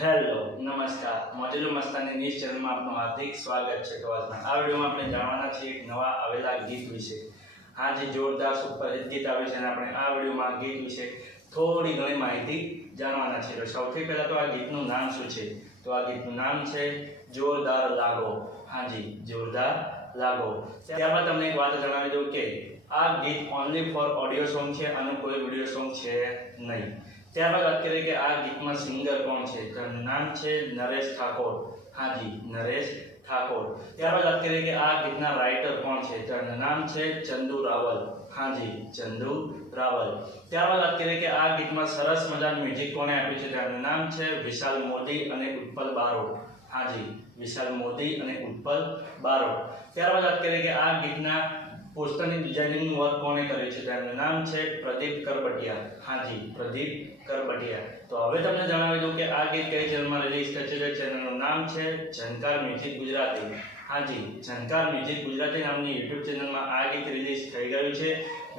Hello નમસ્કાર મોજેલો Mastani news ચેનલમાં આપનું હાર્દિક સ્વાગત છે। તો આજના આ વિડીયોમાં આપણે જાણવાના છીએ એક નવા આવેલા ગીત વિશે। હા, જે જોરદાર સુપરહિટ ગીત આવ્યું છે અને આપણે આ વિડીયોમાં ગીત વિશે થોડી ઘણી માહિતી જાણવાના છે। તો સૌથી પહેલા તો આ ગીતનું નામ શું છે? તો આ ગીતનું નામ છે જોરદાર લાગો। હાજી, જોરદાર લાગો। ત્યારબાદ તમને એક વાત જણાવી દઉં કે આ ગીત ઓનલી ફોર ઓડિયો સોંગ છે અને કોઈ વિડીયો સોંગ છે નહીં। ત્યારબાદ વાત કરીએ કે આ ગીતમાં સિંગર કોણ છે? તેનું નામ છે નરેશ ઠાકોર। હાજી, નરેશ ઠાકોર। ત્યારબાદ વાત કરીએ કે આ ગીતના રાઇટર કોણ છે? તેનું નામ છે ચંદુ રાવલ। હાજી, ચંદુ રાવલ। ત્યારબાદ વાત કરીએ કે આ ગીતમાં સરસ મજાનું મ્યુઝિક કોણે આપ્યું છે? તેનું નામ છે વિશાલ મોદી અને ઉત્પલ બારોટ। હાજી, વિશાલ મોદી અને ઉત્પલ બારોટ। ત્યારબાદ વાત કરીએ કે આ ગીતના પોસ્ટરની ડિઝાઇનિંગ વર્ક કોણે કર્યું છે? તેનું નામ છે પ્રદીપ કરબટિયા। હાજી, પ્રદીપ કરબટિયા। તો હવે તમને જણાવી દઉં કે આ ગીત કઈ ચેનલમાં રિલીઝ થયું છે? ચેનલનું નામ છે ઝંકાર મ્યુઝિક ગુજરાતી। હાજી, ઝંકાર મ્યુઝિક ગુજરાતી નામની યુટ્યુબ ચેનલમાં આ ગીત રિલીઝ થઈ ગયું છે।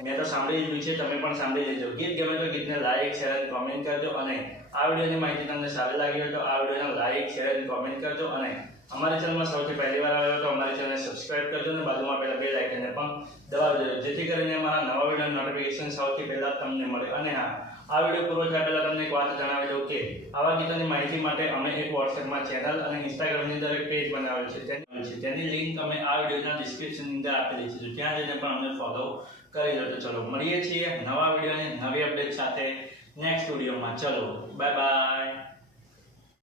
મેં તો સાંભળી લીધું છે, તમે પણ સાંભળી લેજો। ગીત ગમે તો ગીતને લાઈક શેર અને કોમેન્ટ કરજો અને આ વિડીયોની માહિતી તમને સારી લાગી હોય તો આ વિડીયોને લાઈક શેર અને કોમેન્ટ કરજો અને અમારી ચેનલમાં સૌથી પહેલી વાર આવ્યો તો અમારી ચેનલને સબસ્ક્રાઇબ કરજો અને બાજુમાં પેલા બેલ આઇકનને પણ દબાવી દેજો, જેથી કરીને અમારા નવા વિડીયોનું નોટિફિકેશન સૌથી પહેલા તમને મળે। અને હા, આ વિડીયો પૂરો થયા પહેલા તમને એક વાત જણાવી દઉં કે આવા ગીતોની માહિતી માટે અમે એક વોટ્સએપમાં ચેનલ અને ઇન્સ્ટાગ્રામની અંદર એક પેજ બનાવેલું છે। તેની લિંક અમે આ વિડીયોના ડિસ્ક્રિપ્શનની અંદર આપેલી છે, તો ત્યાં જઈને પણ અમને ફોલો કરી લો। તો ચલો મળીએ છીએ નવા વિડીયો અને નવી અપડેટ સાથે નેક્સ્ટ વિડીયોમાં। ચલો બાય બાય।